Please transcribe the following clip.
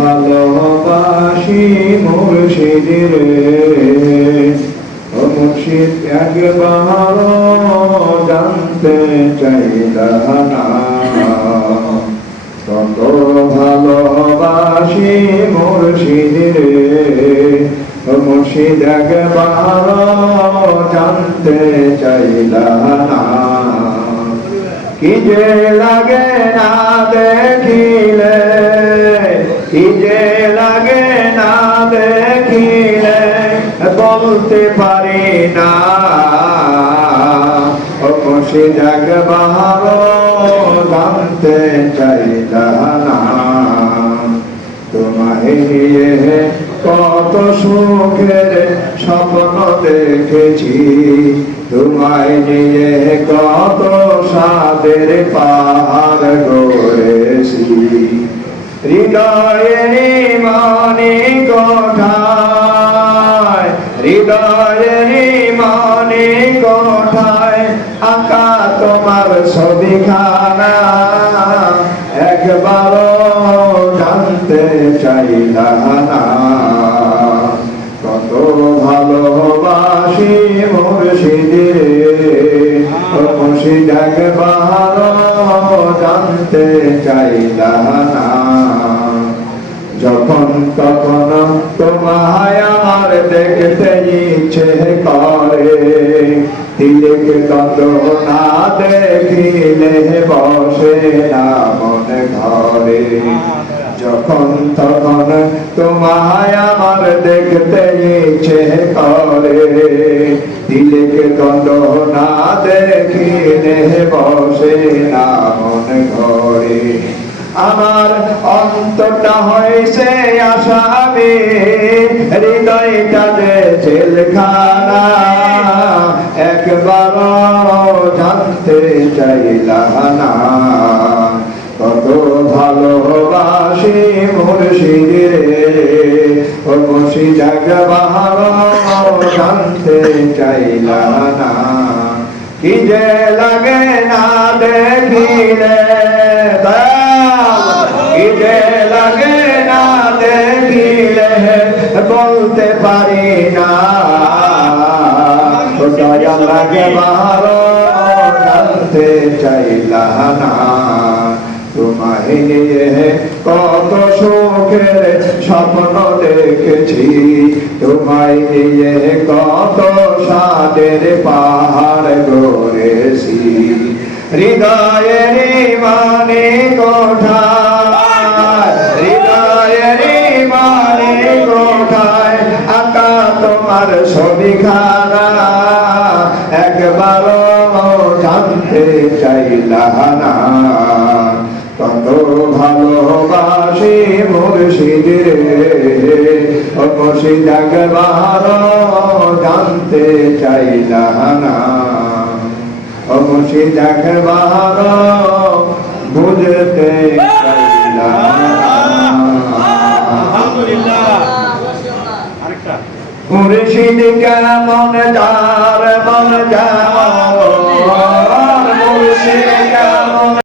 ভালোবাসি মুর্শিদ রে, ও মুর্শিদ একবার জানতে চাইলাম না, কত ভালোবাসি মুর্শিদ রে, ও মুর্শিদ একবার জানতে চাইলাম না, কি যে লাগে না দেখিলে, কি যে লাগে না দেখিলে বলতে পারি না, ও মুর্শিদ একবার জানতে চাইলাম না, তোমায় নিয়ে কত সুখের স্বপ্ন দেখেছি, তোমায় নিয়ে কত সাদের পাহাড় গড়েছি, হৃদয়ের মনে কোঠায়, হৃদয়ের মনে কোঠায় আঁকা তোমার ছবিখানা, একবার জানতে চাইলাম না, কত ভালোবাসি মুর্শিদ রে, ও মুর্শিদ একবার জানতে চাইলাম না, যখন তখন তোমায় আমার দেখতে ইচ্ছে করে, তিলক দ্বন্দ্ব না দেখিলে বসে না মনে ঘরে, যখন তখন তোমায় আমার দেখতে ইচ্ছে করে, তিলক দ্বন্দ্ব না দেখিলে বসে না মনে ঘরে, আমার অন্তরটা হয়েছে আসামি, হৃদয়টা যে জেলখানা, একবার জানতে চাইলাম না, কত ভালোবাসি মুর্শিদ রে, ও মুর্শিদ একবার জানতে চাইলাম না, কি যে লাগে না দেখিলে, কি যে লাগে না দেখিলে বলতে পারি না, দয়া লাগে ভালো জানতে চাইলাম না, তোমায় নিয়ে কত সুখের স্বপ্ন দেখেছি, তোমায় নিয়ে কত সাদের পাহাড় গড়েছি, হৃদয়ের মানে কোঠায়, হৃদয়ের মানে কোঠায় আঁকা তোমার ছবিখানা, একবার জানতে চাইলাম না, কত ভালোবাসি মুর্শিদ রে, ও মুর্শিদ একবার জানতে চাইলাম না, ও মুর্শিদ একবার বুঝতে চাইলাম না, মুর্শিদ কেমন যার মন যেমন